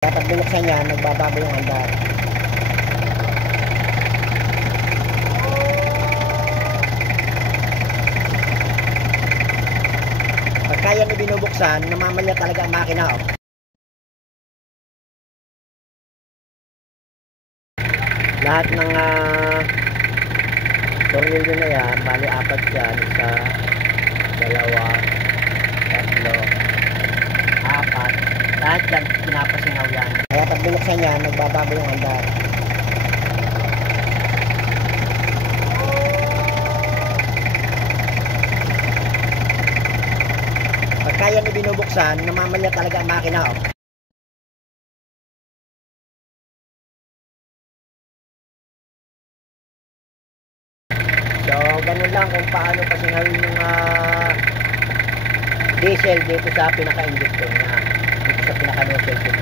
Kaya pag binuksan yan, nagbabago yung andar. Pagka yan ibinubuksan, namamalya talaga ang makina. Oh. Lahat ng tornilyo na yan, bali apat yan, isa, dalawa, tatlo, apat, lahat yan pinapasingaw yan. Kaya pag binuksan yan, nagbabago yung andar. Pagka yan ibinubuksan, namamalya talaga ang makina. Oh. So, ganun lang kung paano pasingawin yung diesel dito sa pinaka-injector na, dito sa pinaka-nozzle.